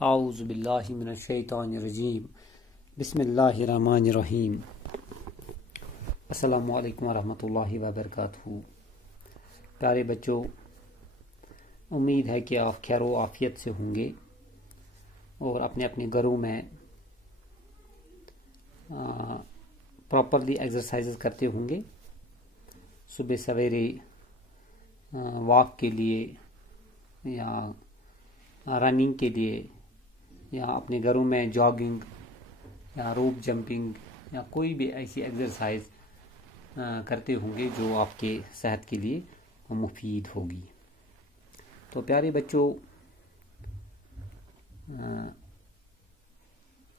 اعوذ باللہ من الشیطان الرجیم بسم اللہ الرحمن الرحیم السلام علیکم ورحمۃ اللہ وبرکاتہ۔ پیارے بچوں، امید ہے کہ آپ خیر و عافیت سے ہوں گے اور اپنے اپنے گھروں میں پراپرلی ایکسرسائز کرتے ہوں گے۔ صبح سویرے واک کے لیے یا رننگ کے لیے یا اپنے گھروں میں جاگنگ یا روپ جمپنگ یا کوئی بھی ایسی ایکسرسائز کرتے ہوں گے جو آپ کے صحت کے لیے مفید ہوگی۔ تو پیارے بچوں،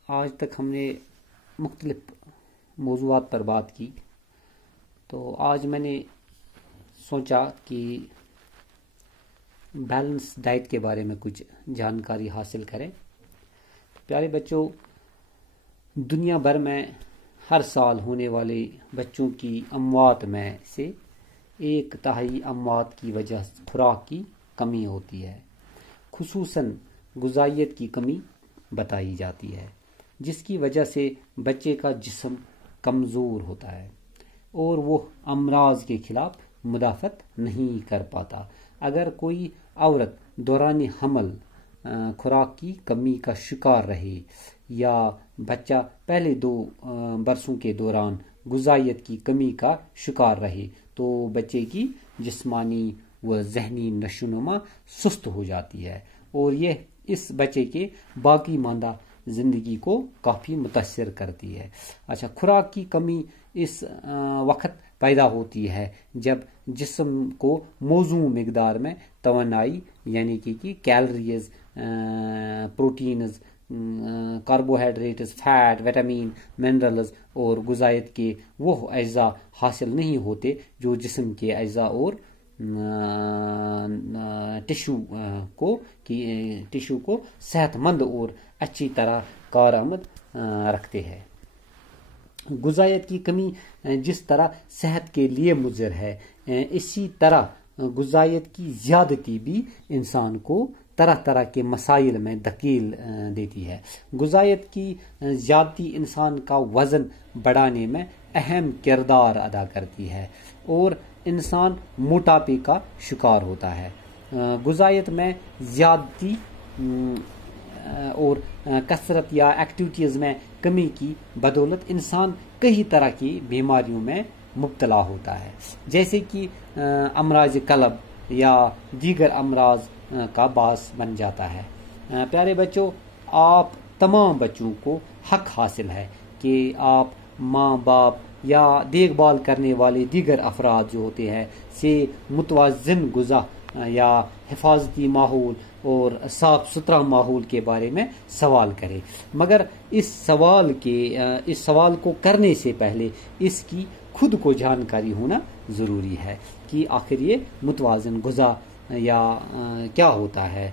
آج تک ہم نے مختلف موضوعات پر بات کی، تو آج میں نے سوچا کہ بیلنس ڈائٹ کے بارے میں کچھ جانکاری حاصل کریں۔ پیارے بچوں، دنیا بھر میں ہر سال ہونے والے بچوں کی اموات میں سے 1/3 اموات کی وجہ خوراک کی کمی ہوتی ہے، خصوصاً غذائیت کی کمی بتائی جاتی ہے، جس کی وجہ سے بچے کا جسم کمزور ہوتا ہے اور وہ امراض کے خلاف مدافعت نہیں کر پاتا۔ اگر کوئی عورت دوران حمل خوراک کی کمی کا شکار رہے یا بچہ پہلے 2 برسوں کے دوران غذائیت کی کمی کا شکار رہے تو بچے کی جسمانی و ذہنی نشوونما سست ہو جاتی ہے اور یہ اس بچے کے باقی ماندہ زندگی کو کافی متاثر کرتی ہے۔ اچھا، خوراک کی کمی اس وقت پیدا ہوتی ہے جب جسم کو موزوں مقدار میں توانائی یعنی کہ calories, proteins, carbohydrates, fat, vitamin, minerals اور غذائیت کے وہ اجزاء حاصل نہیں ہوتے جو جسم کے اجزاء اور ٹشو کو صحت مند اور اچھی طرح کارآمد رکھتے ہیں۔ غذائیت کی کمی جس طرح صحت کے لیے مضر ہے، اسی طرح غذائیت کی زیادتی بھی انسان کو طرح طرح کے مسائل میں دھکیل دیتی ہے۔ غذائیت کی زیادتی انسان کا وزن بڑھانے میں اہم کردار ادا کرتی ہے اور انسان موٹاپے کا شکار ہوتا ہے۔ غذائیت میں زیادتی اور کثرت یا ایکٹیویٹیز میں کمی کی بدولت انسان کئی طرح کی بیماریوں میں مبتلا ہوتا ہے، جیسے کہ امراض قلب یا دیگر امراض کا باعث بن جاتا ہے۔ پیارے بچوں، آپ تمام بچوں کو حق حاصل ہے کہ آپ ماں باپ یا دیکھ بھال کرنے والے دیگر افراد جو ہوتے ہیں سے متوازن غذا یا حفاظتی ماحول اور صاف ستھرا ماحول کے بارے میں سوال کریں، مگر اس سوال کو کرنے سے پہلے اس کی خود کو جانکاری ہونا ضروری ہے کہ آخر یہ متوازن غذا یا کیا ہوتا ہے۔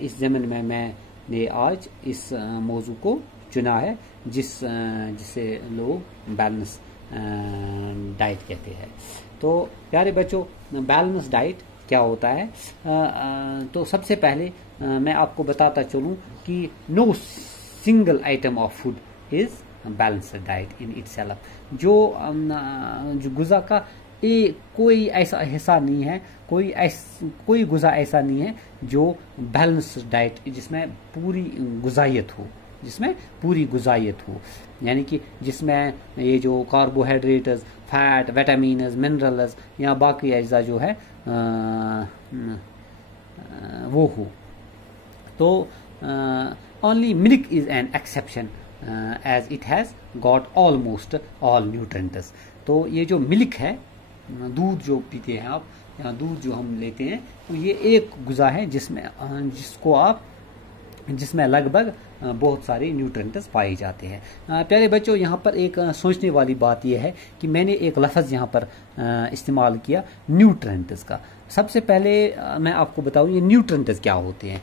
اس ضمن میں نے آج اس موضوع کو چنا ہے جسے لوگ بیلنس ڈائٹ کہتے ہیں۔ تو پیارے بچوں، بیلنس ڈائٹ کیا ہوتا ہے؟ تو سب سے پہلے میں آپ کو بتاتا چلوں کہ no single item of food is balanced diet in it self. جو غذا کا کوئی ایسا حصہ نہیں ہے، کوئی غذا ایسا نہیں ہے جو بیلنسڈ ڈائٹ جس میں پوری غذائیت ہو، یعنی کہ جس میں یہ جو کاربوہائیڈریٹس، فیٹ، وٹامنز، منرلز یا باقی اجزاء جو ہے وہ ہو۔ تو only milk is an exception as it has got almost all nutrients۔ تو یہ جو ملک ہے، دودھ جو پیتے ہیں آپ یا دودھ جو ہم لیتے ہیں، تو یہ ایک غذا ہے جس میں لگ بھگ بہت سارے نیوٹرینٹس پائے جاتے ہیں۔ پیارے بچوں، یہاں پر ایک سوچنے والی بات یہ ہے کہ میں نے ایک لفظ یہاں پر استعمال کیا نیوٹرینٹس کا۔ سب سے پہلے میں آپ کو بتاؤں یہ نیوٹرینٹس کیا ہوتے ہیں،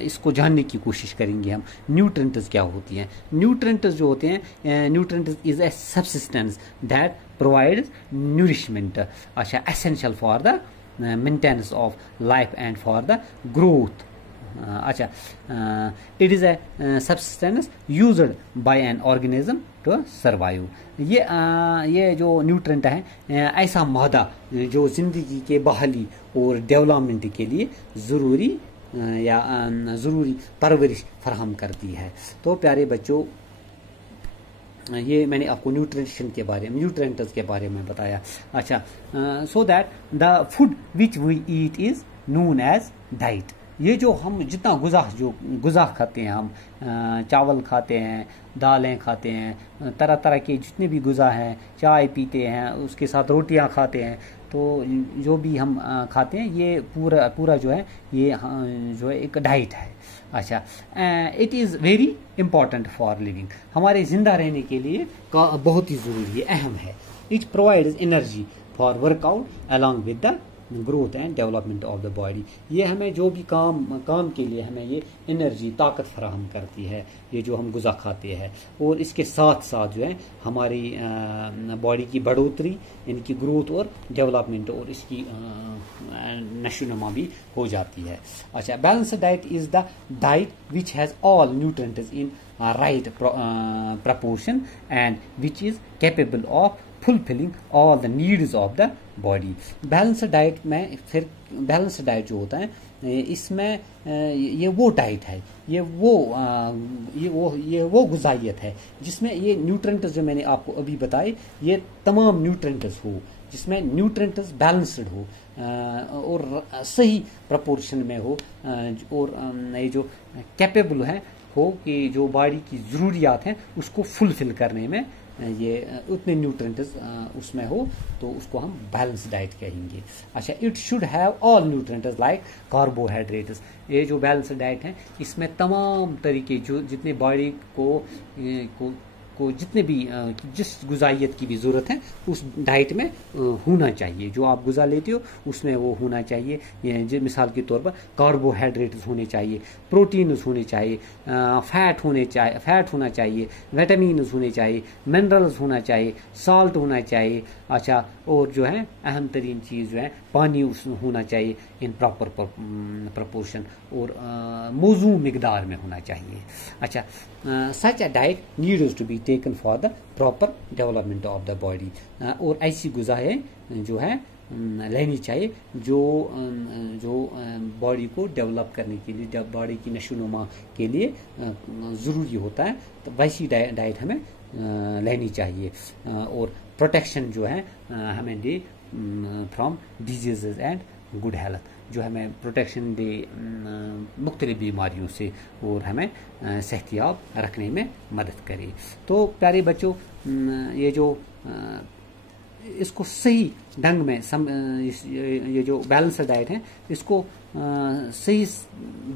اس کو جاننے کی کوشش کریں گے ہم۔ نیوٹرینٹس کیا ہوتی ہیں؟ نیوٹرینٹس جو ہوتے ہیں، nutrients is a substance that provides nourishment, essential for the maintenance of life and for the growth اچھا it is a substance used by an organism to survive. یہ جو نیوٹرنٹ ہے ایسا مادہ جو زندگی کے بحالی اور ڈیولپمنٹ کے لیے ضروری پرورش فراہم کرتی ہے. تو پیارے بچوں یہ میں نے آپ کو نیوٹرینٹس کے بارے میں بتایا. اچھا so that the food which we eat is known as diet. یہ جو ہم جتنا غذا کھاتے ہیں، ہم چاول کھاتے ہیں، دالیں کھاتے ہیں، طرح طرح کے جتنے بھی غذا ہیں، چائے پیتے ہیں، اس کے ساتھ روٹیاں کھاتے ہیں، تو جو بھی ہم کھاتے ہیں یہ پورا جو ہے یہ جو ہے ایک ڈائٹ ہے. اچھا it is very important for living. ہمارے زندہ رہنے کے لیے بہت ہی ضروری ہے، اہم ہے. It provides energy for work out along with the growth and development of the body. یہ ہمیں جو بھی کام کے لیے ہمیں یہ انرجی طاقت فراہم کرتی ہے، یہ جو ہم غذا کھاتے ہیں، اور اس کے ساتھ ساتھ جو ہے ہماری باڈی کی بڑھوتری، ان کی گروتھ اور ڈیولپمنٹ اور اس کی نشو نما بھی ہو جاتی ہے. اچھا balance diet is the diet which has all nutrients in right proportion and which is capable of fulfilling all the needs of the body. Balance diet میں پھر بیلنس ڈائٹ جو ہوتا ہے اس میں یہ وہ ڈائٹ ہے، یہ وہ غذائیت ہے جس میں یہ نیوٹرینٹس جو میں نے آپ کو ابھی بتائے یہ تمام نیوٹرینٹس ہو، جس میں نیوٹرینٹس بیلنسڈ ہو اور صحیح پرپورشن میں ہو، اور یہ جو کیپیبل ہے ہو کہ جو باڈی کی ضروریات ہیں اس کو فلفل کرنے میں یہ اتنے نیوٹرینٹس اس میں ہو، تو اس کو ہم بیلنس ڈائٹ کہیں گے. اچھا it should have all nutrients like carbohydrates. یہ جو بیلنس ڈائٹ ہے اس میں تمام طریقے جو جتنے باڈی کو جتنے بھی جس غذائیت کی بھی ضرورت ہے اس ڈائٹ میں ہونا چاہیے. جو آپ غذا لیتے ہو اس میں وہ ہونا چاہیے. مثال کے طور پر کاربوہائیڈریٹس ہونے چاہیے، پروٹینز ہونے چاہیے، فیٹ ہونا چاہیے، وٹامینز ہونے چاہیے، منرلز ہونا چاہیے، سالٹ ہونا چاہیے. اچھا اور جو ہے اہم ترین چیز جو ہے پانی ہونا چاہیے ان پراپر پرپورشن اور موزوں مقدار میں ہونا چاہیے. اچھا such a diet needs to be taken for the proper development of the body. اور ایسی غذا ہے جو ہے لینی چاہیے جو باڈی کو ڈیولپ کرنے کے لیے، باڈی کی نشو نما کے لیے ضروری ہوتا ہے، تو ویسی ڈائٹ ہمیں لینی چاہیے. اور پروٹیکشن جو ہے ہمیں دے from diseases and good health, جو ہمیں پروٹیکشن دے مختلف بیماریوں سے اور ہمیں صحت یاب رکھنے میں مدد کرے. تو پیارے بچوں یہ جو اس کو صحیح ڈھنگ میں یہ جو بیلنس ڈائٹ ہے اس کو صحیح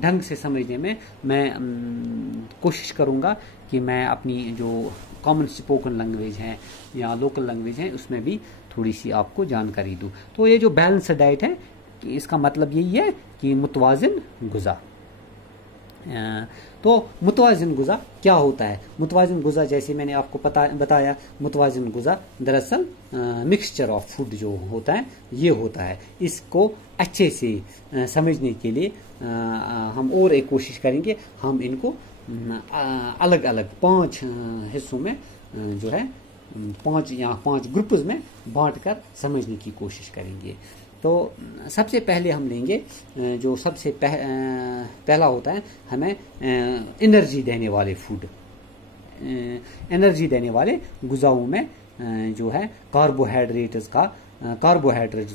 ڈھنگ سے سمجھنے میں کوشش کروں گا کہ میں اپنی جو کامن اسپوکن لینگویج ہیں یا لوکل لینگویج ہیں اس میں بھی تھوڑی سی آپ کو جانکاری دوں. تو یہ جو بیلنس ڈائٹ ہے اس کا مطلب یہی ہے کہ متوازن غذا. تو متوازن غذا کیا ہوتا ہے؟ متوازن غذا جیسے میں نے آپ کو بتایا، متوازن غذا دراصل مکسچر آف فوڈ جو ہوتا ہے یہ ہوتا ہے. اس کو اچھے سے سمجھنے کے لیے ہم اور ایک کوشش کریں گے، ہم ان کو الگ الگ 5 حصوں میں جو ہے 5 گروپز میں بانٹ کر سمجھنے کی کوشش کریں گے. تو سب سے پہلے ہم لیں گے جو سب سے پہلا ہوتا ہے ہمیں انرجی دینے والے فوڈ. انرجی دینے والے غذاؤں میں جو ہے کاربوہائیڈریٹس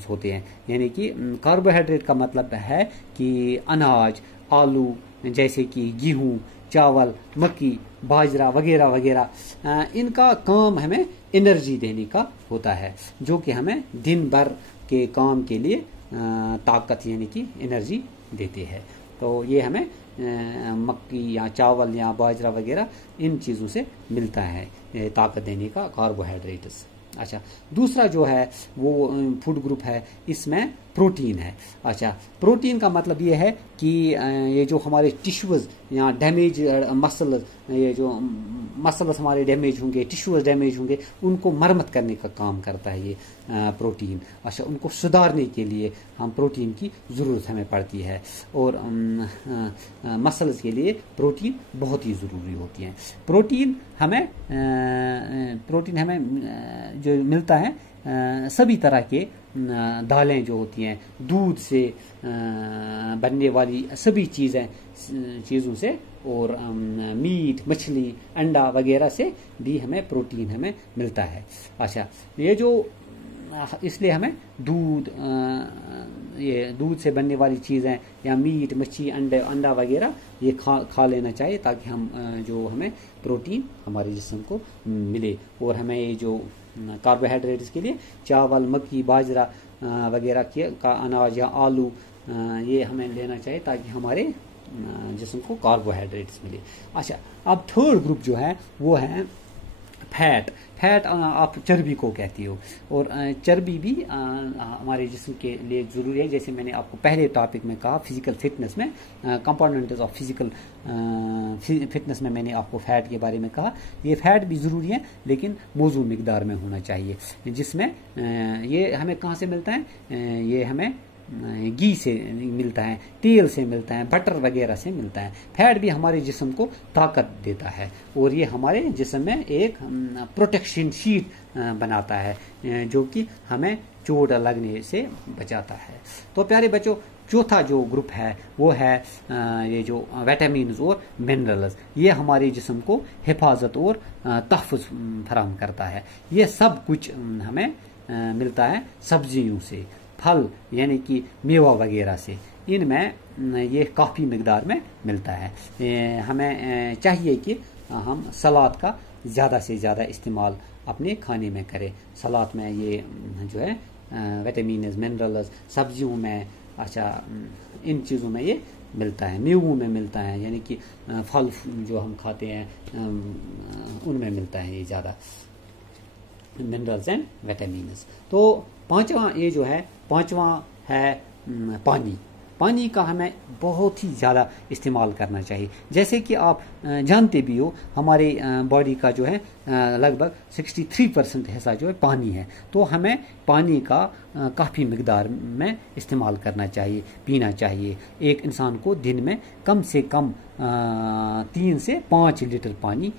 ہوتے ہیں. یعنی کہ کاربوہائیڈریٹ کا مطلب ہے کہ اناج، آلو جیسے کہ گیہوں، چاول، مکی، باجرہ وغیرہ وغیرہ، ان کا کام ہمیں انرجی دینے کا ہوتا ہے، جو کہ ہمیں دن بھر کے کام کے لیے طاقت یعنی کہ انرجی دیتے ہیں. تو یہ ہمیں مکی یا چاول یا باجرہ وغیرہ ان چیزوں سے ملتا ہے طاقت دینے کا کاربوہائیڈریٹس. اچھا دوسرا جو ہے وہ فوڈ گروپ ہے، اس میں پروٹین ہے. اچھا, پروٹین کا مطلب یہ ہے کہ یہ جو ہمارے ٹشوز یا ڈیمیج مسلز, یہ جو مسلز ہمارے ڈیمیج ہوں گے, ٹشوز ڈیمیج ہوں گے, ان کو مرمت کرنے کا کام کرتا ہے یہ پروٹین. اچھا, ان کو سدھارنے کے لیے ہم پروٹین کی ضرورت ہمیں پڑتی ہے, اور مسلز کے لیے پروٹین بہت ہی ضروری ہوتی ہیں. پروٹین ہمیں جو ملتا ہے سبھی طرح کے دالیں جو ہوتی ہیں, دودھ سے بننے والی سبھی چیزوں سے, اور میٹ, مچھلی, انڈا وغیرہ سے بھی ہمیں پروٹین ہمیں ملتا ہے. اچھا, یہ جو اس لیے ہمیں دودھ سے بننے والی چیزیں یا میٹ, مچھلی, انڈا وغیرہ یہ کھا لینا چاہیے, تاکہ ہم جو ہمیں پروٹین ہمارے جسم کو ملے. اور ہمیں یہ جو کاربوہائیڈریٹس کے لیے چاول, مکی, باجرہ وغیرہ کا اناج یا آلو, یہ ہمیں لینا چاہیے تاکہ ہمارے جسم کو کاربوہائیڈریٹس ملے. اچھا, اب تھرڈ گروپ جو ہے وہ ہے فیٹ. آپ چربی کو کہتی ہو, اور چربی بھی ہمارے جسم کے لیے ضروری ہے. جیسے میں نے آپ کو پہلے ٹاپک میں کہا, فزیکل فٹنس میں کمپوننٹس آف فزیکل فٹنس میں نے آپ کو فیٹ کے بارے میں کہا. یہ فیٹ بھی ضروری ہے, لیکن موزوں مقدار میں ہونا چاہیے, جس میں یہ ہمیں کہاں سے ملتا ہے, یہ ہمیں گھی سے ملتا ہے, تیل سے ملتا ہے, بٹر وغیرہ سے ملتا ہے. فیٹ بھی ہمارے جسم کو طاقت دیتا ہے, اور یہ ہمارے جسم میں ایک پروٹیکشن شیٹ بناتا ہے, جو کہ ہمیں چوٹ لگنے سے بچاتا ہے. تو پیارے بچوں, چوتھا جو گروپ ہے وہ ہے یہ جو وٹامنز اور منرلز. یہ ہمارے جسم کو حفاظت اور تحفظ فراہم کرتا ہے. یہ سب کچھ ہمیں ملتا ہے سبزیوں سے, پھل یعنی کہ میوہ وغیرہ سے. ان میں یہ کافی مقدار میں ملتا ہے. ہمیں چاہیے کہ ہم سلاد کا زیادہ سے زیادہ استعمال اپنے کھانے میں کریں. سلاد میں یہ جو ہے وٹامنز, منرلز, سبزیوں میں, اچھا ان چیزوں میں یہ ملتا ہے, میووں میں ملتا ہے, یعنی کہ پھل جو ہم کھاتے ہیں ان میں ملتا ہے یہ زیادہ منرلز اینڈ وٹامنز. تو پانچواں ہے پانی. پانی کا ہمیں بہت ہی زیادہ استعمال کرنا چاہیے. جیسے کہ آپ جانتے بھی ہو, ہمارے باڈی کا جو ہے لگ بھگ 63% حصہ جو ہے پانی ہے. تو ہمیں پانی کا کافی مقدار میں استعمال کرنا چاہیے, پینا چاہیے. ایک انسان کو دن میں کم سے کم 3 سے 5 لیٹر پانی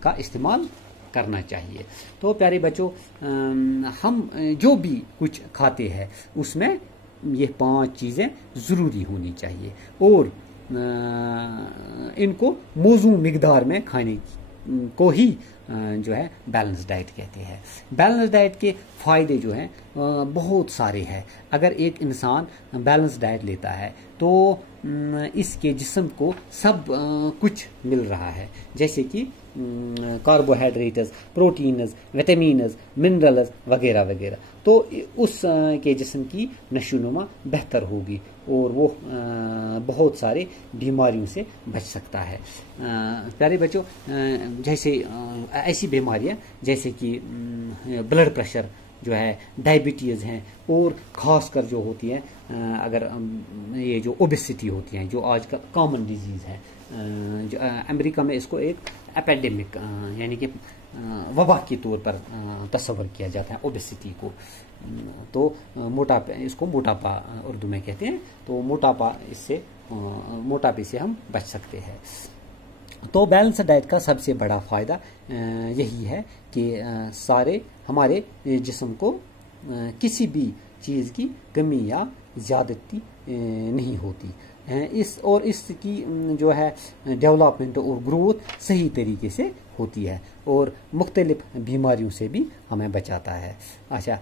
کا استعمال کرنا چاہیے. تو پیارے بچوں, ہم جو بھی کچھ کھاتے ہیں اس میں یہ 5 چیزیں ضروری ہونی چاہیے, اور ان کو موزوں مقدار میں کھانے کو ہی جو ہے بیلنس ڈائٹ کہتے ہیں. بیلنس ڈائٹ کے فائدے جو ہیں بہت سارے ہیں. اگر ایک انسان بیلنس ڈائٹ لیتا ہے تو اس کے جسم کو سب کچھ مل رہا ہے, جیسے کہ کاربوہائیڈریٹس, پروٹینز, وٹامنز, منرلز وغیرہ وغیرہ. تو اس کے جسم کی نشو و نما بہتر ہوگی, اور وہ بہت سارے بیماریوں سے بچ سکتا ہے. پیارے بچوں, جیسے ایسی بیماریاں جیسے کہ بلڈ پریشر جو ہے, ڈائبٹیز ہیں, اور خاص کر جو ہوتی ہے اگر یہ جو اوبیسٹی ہوتی ہیں, جو آج کل کامن ڈیزیز ہے, جو امریکہ میں اس کو ایک ایپیڈیمک یعنی کہ وبا کے طور پر تصور کیا جاتا ہے اوبیسٹی کو. تو موٹاپا, اس کو موٹاپا اردو میں کہتے ہیں. تو موٹاپے سے ہم بچ سکتے ہیں. تو بیلنس ڈائٹ کا سب سے بڑا فائدہ یہی ہے کہ ہمارے جسم کو کسی بھی چیز کی کمی یا زیادتی نہیں ہوتی. اس کی جو ہے ڈیولپمنٹ اور گروتھ صحیح طریقے سے ہوتی ہے, اور مختلف بیماریوں سے بھی ہمیں بچاتا ہے. اچھا,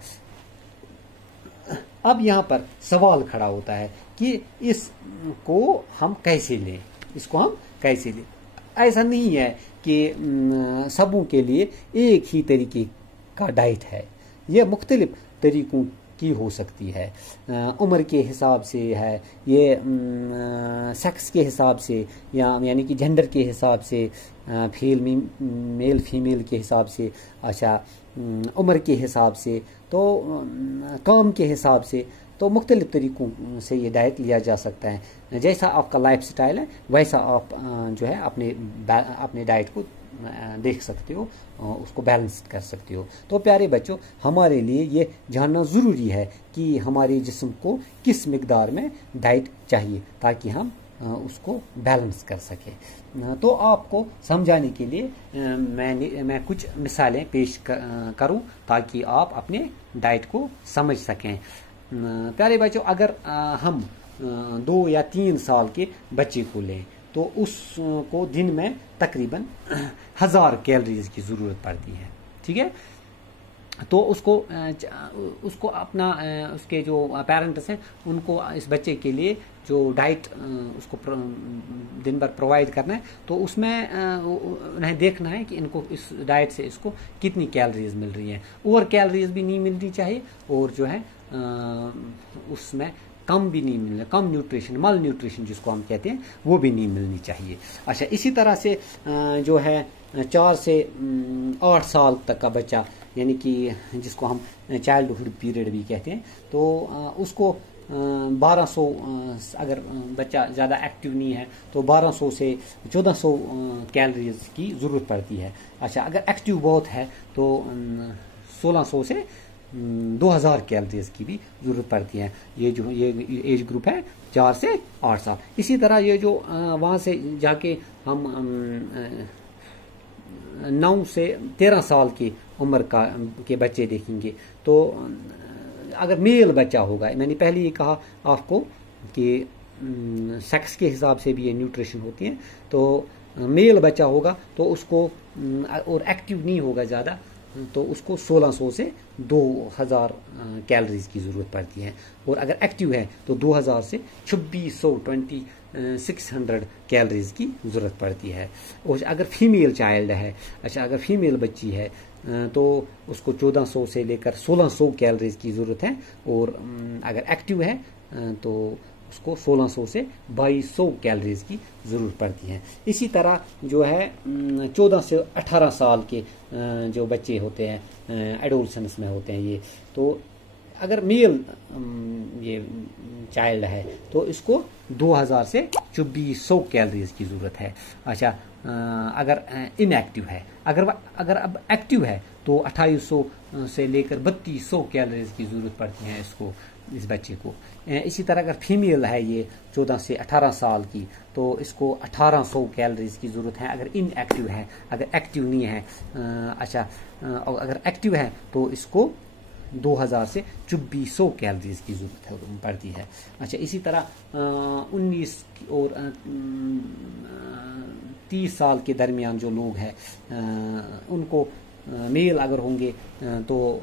اب یہاں پر سوال کھڑا ہوتا ہے کہ اس کو ہم کیسے لیں. ایسا نہیں ہے کہ سبوں کے لیے ایک ہی طریقے کا ڈائٹ ہے. یہ مختلف طریقوں کی ہو سکتی ہے, عمر کے حساب سے ہے, یہ سیکس کے حساب سے, یعنی کہ جینڈر کے حساب سے, میل فیمیل کے حساب سے, اچھا عمر کے حساب سے, تو کام کے حساب سے. تو مختلف طریقوں سے یہ ڈائٹ لیا جا سکتا ہے. جیسا آپ کا لائف سٹائل ہے ویسا آپ جو ہے اپنے ڈائٹ کو دیکھ سکتے ہو, اس کو بیلنس کر سکتے ہو. تو پیارے بچوں, ہمارے لیے یہ جاننا ضروری ہے کہ ہمارے جسم کو کس مقدار میں ڈائٹ چاہیے تاکہ ہم اس کو بیلنس کر سکیں. تو آپ کو سمجھانے کے لیے میں کچھ مثالیں پیش کروں تاکہ آپ اپنے ڈائٹ کو سمجھ سکیں. پیارے بچوں, اگر ہم 2 یا 3 سال کے بچے کو لیں تو اس کو دن میں تقریباً 1000 کیلریز کی ضرورت پڑتی ہے. ٹھیک ہے, تو اس کو اپنا اس کے جو پیرنٹس ہیں ان کو اس بچے کے لیے جو ڈائٹ اس کو دن بھر پرووائڈ کرنا ہے, تو اس میں انہیں دیکھنا ہے کہ ان کو اس ڈائٹ سے اس کو کتنی کیلریز مل رہی ہیں. اوور کیلریز بھی نہیں ملنی چاہیے اور جو ہے اس میں کم بھی نہیں ملنا, کم نیوٹریشن, مال نیوٹریشن جس کو ہم کہتے ہیں وہ بھی نہیں ملنی چاہیے. اچھا, اسی طرح سے جو ہے 4 سے 8 سال تک کا بچہ, یعنی کہ جس کو ہم چائلڈ ہوڈ پیریڈ بھی کہتے ہیں, تو اس کو 1200, اگر بچہ زیادہ ایکٹیو نہیں ہے تو 1200 سے 1400 کیلریز کی ضرورت پڑتی ہے. اچھا, اگر ایکٹیو بہت ہے تو 1600 سے 2000 کیلریز کی بھی ضرورت پڑتی ہے. یہ ایج گروپ ہے 4 سے 8 سال. اسی طرح یہ جو وہاں سے جا کے ہم 9 سے 13 سال کی عمر کے بچے دیکھیں گے, تو اگر میل بچہ ہوگا, میں نے پہلے یہ کہا آپ کو کہ سیکس کے حساب سے بھی یہ نیوٹریشن ہوتی ہے, تو میل بچہ ہوگا تو اس کو, اور ایکٹیو نہیں ہوگا زیادہ, تو اس کو 1600 سے 2000 کیلریز کی ضرورت پڑتی ہے. اور اگر ایکٹیو ہے تو 2000 سے 2600 کیلریز کی ضرورت پڑتی ہے. اور اگر فیمیل چائلڈ ہے, اچھا اگر فیمیل بچی ہے تو اس کو 1400 سے لے کر 1600 کیلریز کی ضرورت ہے. اور اگر ایکٹیو ہے تو اس کو 1600 سے 2200 کیلریز کی ضرورت پڑتی ہے. اسی طرح جو ہے 14 سے 18 سال کے جو بچے ہوتے ہیں, ایڈولسنس میں ہوتے ہیں یہ, تو اگر میل یہ چائلڈ ہے تو اس کو 2000 سے 2400 کیلریز کی ضرورت ہے. اچھا, اگر ان ایکٹیو ہے, اگر اب ایکٹیو ہے تو 2800 سے لے کر 3200 کیلریز کی ضرورت پڑتی ہے اس بچے کو. اسی طرح اگر فیمیل ہے یہ 14 سے 18 سال کی تو اس کو 1800 کیلریز کی ضرورت ہے اگر ان ایکٹیو ہے. اگر ایکٹیو نہیں ہے, اچھا اگر ایکٹیو ہے تو اس کو 2000 سے 2400 کیلریز کی ضرورت پڑتی ہے. اچھا, اسی طرح 19 اور 30 سال کے درمیان جو لوگ ہیں ان کو میل اگر ہوں گے تو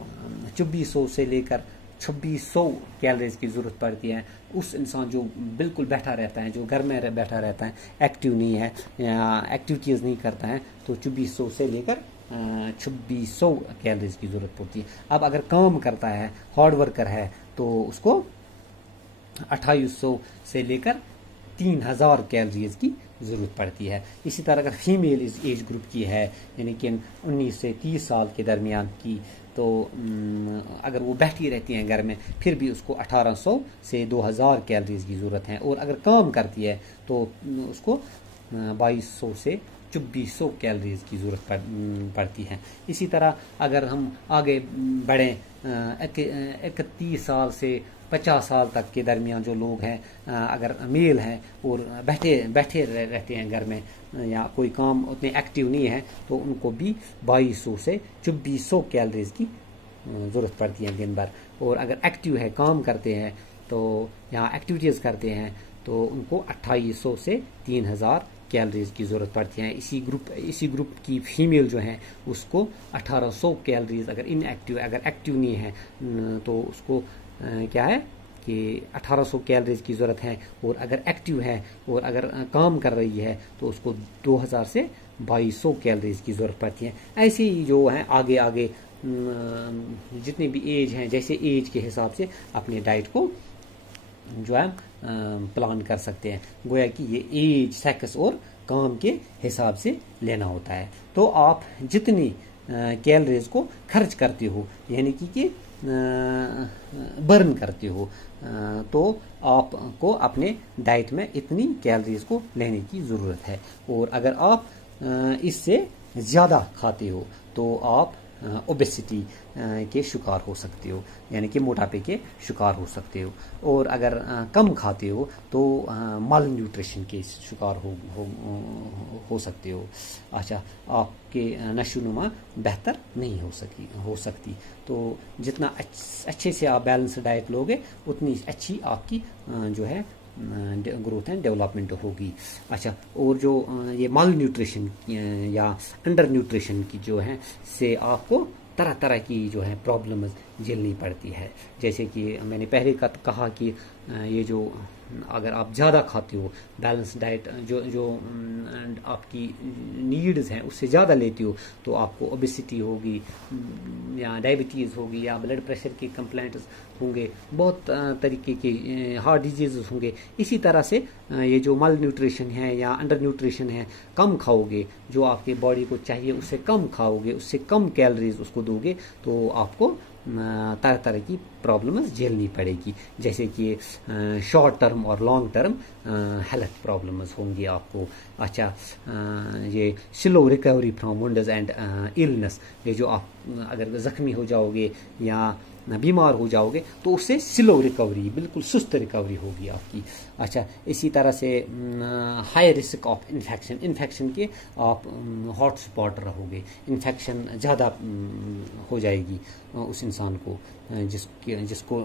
2400 سے لے کر 2600 کیلریز کی ضرورت پڑتی ہے. اس انسان جو بالکل بیٹھا رہتا ہے, جو گھر میں بیٹھا رہتا ہے, ایکٹیو نہیں ہے یا ایکٹیویٹیز نہیں کرتا ہے, تو 2400 سے لے کر 2600 کیلریز کی ضرورت پڑتی ہے. اب اگر کام کرتا ہے, ہارڈ ورکر ہے, تو اس کو 2800 سے لے کر 3000 کیلریز کی ضرورت پڑتی ہے. اسی طرح اگر فیمیل اس ایج گروپ کی ہے, یعنی کہ 19 سے 30 سال کے درمیان کی, تو اگر وہ بیٹھی رہتی ہیں گھر میں پھر بھی اس کو 1800 سے 2000 کیلریز کی ضرورت ہے. اور اگر کام کرتی ہے تو اس کو 2200 سے 2400 کیلریز کی ضرورت پڑتی ہے. اسی طرح اگر ہم آگے بڑھیں 31 سال سے 50 سال تک کے درمیان جو لوگ ہیں, اگر میل ہیں اور بیٹھے رہتے ہیں گھر میں یا کوئی کام اتنے ایکٹیو نہیں ہے, تو ان کو بھی 2200 سے 2400 کیلریز کی ضرورت پڑتی ہے دن بھر. اور اگر ایکٹیو ہے, کام کرتے ہیں, تو یہاں ایکٹیویٹیز کرتے ہیں, تو ان کو 2800 سے 3000 کیلریز کی ضرورت پڑتی ہے. اسی گروپ کی فیمیل جو ہیں اس کو 1800 کیلریز, اگر ان ایکٹیو, اگر ایکٹیو نہیں ہے تو اس کو کیا ہے کہ 1800 کیلریز کی ضرورت ہے. اور اگر ایکٹیو ہے اور اگر کام کر رہی ہے تو اس کو 2000 سے 2200 کیلریز کی ضرورت پڑتی ہے. ایسے ہی جو ہیں آگے جتنے بھی ایج ہیں, جیسے ایج کے حساب سے اپنے ڈائٹ کو جو ہے پلان کر سکتے ہیں. گویا کہ یہ ایج, سیکس اور کام کے حساب سے لینا ہوتا ہے. تو آپ جتنی کیلریز کو خرچ کرتے ہو, یعنی کہ برن کرتے ہو, تو آپ کو اپنے ڈائٹ میں اتنی کیلریز کو لینے کی ضرورت ہے، اور اگر آپ اس سے زیادہ کھاتے ہو تو آپ اوبیسٹی کے شکار ہو سکتے ہو، یعنی کہ موٹاپے کے شکار ہو سکتے ہو، اور اگر کم کھاتے ہو تو مال نیوٹریشن کے شکار ہو سکتے ہو۔ اچھا، آپ کے نشو و نما بہتر نہیں ہو سکتی، تو جتنا اچھے سے آپ بیلنس ڈائٹ لوگے اتنی اچھی آپ کی جو ہے گروتھ اینڈ ڈیولپمنٹ ہوگی۔ اچھا، اور جو یہ مال نیوٹریشن یا انڈر نیوٹریشن کی جو ہے سے آپ کو طرح طرح کی جو ہے پرابلمز جھیلنی پڑتی ہے، جیسے کہ میں نے پہلے کہا کہ یہ جو اگر آپ زیادہ کھاتے ہو، بیلنس ڈائٹ جو آپ کی نیڈز ہیں اس سے زیادہ لیتے ہو، تو آپ کو اوبیسٹی ہوگی یا ڈائبٹیز ہوگی یا بلڈ پریشر کے کمپلینٹس ہوں گے، بہت طریقے کے ہارٹ ڈیزیز ہوں گے۔ اسی طرح سے یہ جو مال نیوٹریشن ہے یا انڈر نیوٹریشن ہے، کم کھاؤ گے، جو آپ کی باڈی کو چاہیے اس سے کم کھاؤ گے، اس سے کم کیلریز اس کو دو گے، تو آپ کو طرح طرح کی پرابلمز جھیلنی پڑے گی، جیسے کہ شارٹ ٹرم اور لانگ ٹرم ہیلتھ پرابلمز ہوں گی آپ کو۔ اچھا، یہ slow recovery from wounds and illness, یہ جو آپ اگر زخمی ہو جاؤ گے یا بیمار ہو جاؤ گے تو اس سے سلو ریکوری، بالکل سست ریکوری ہوگی آپ کی۔ اچھا، اسی طرح سے ہائی رسک آف انفیکشن کے آپ ہاٹ اسپاٹ رہو گے، انفیکشن زیادہ ہو جائے گی اس انسان کو جس کو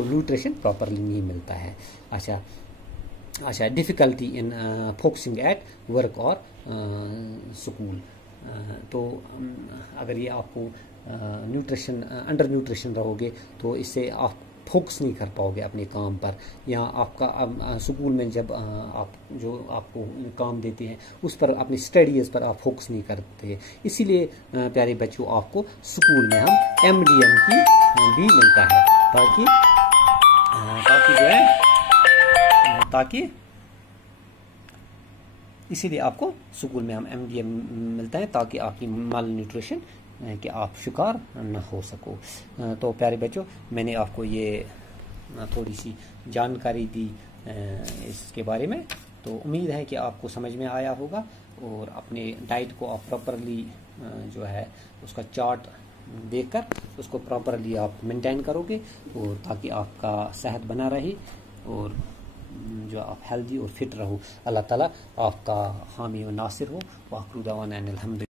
نیوٹریشن پراپرلی نہیں ملتا ہے۔ اچھا، difficulty in focusing at work اور اسکول، تو اگر یہ آپ کو انڈر نیوٹریشن رہو گے تو اس سے آپ فوکس نہیں کر پاؤ گے اپنے کام پر، یا آپ کا اسکول میں جب آپ کو کام دیتے ہیں اس پر، اپنی اسٹڈیز پر آپ فوکس نہیں کرتے۔ اسی لیے پیارے بچوں، آپ کو اسکول میں ہم MDM کی بھی ملتا ہے، تاکہ اسی لیے آپ کو اسکول میں ہم MDM ملتا ہے تاکہ آپ کی مال نیوٹریشن کہ آپ شکار نہ ہو سکو۔ تو پیارے بچوں، میں نے آپ کو یہ تھوڑی سی جانکاری دی اس کے بارے میں، تو امید ہے کہ آپ کو سمجھ میں آیا ہوگا، اور اپنے ڈائٹ کو آپ پراپرلی جو ہے اس کا چارٹ دیکھ کر اس کو پراپرلی آپ مینٹین کرو گے، اور تاکہ آپ کا صحت بنا رہے اور جو آپ ہیلدی اور فٹ رہو۔ اللہ تعالیٰ آپ کا حامی و ناصر ہو۔ وآخر دعوانا ان الحمد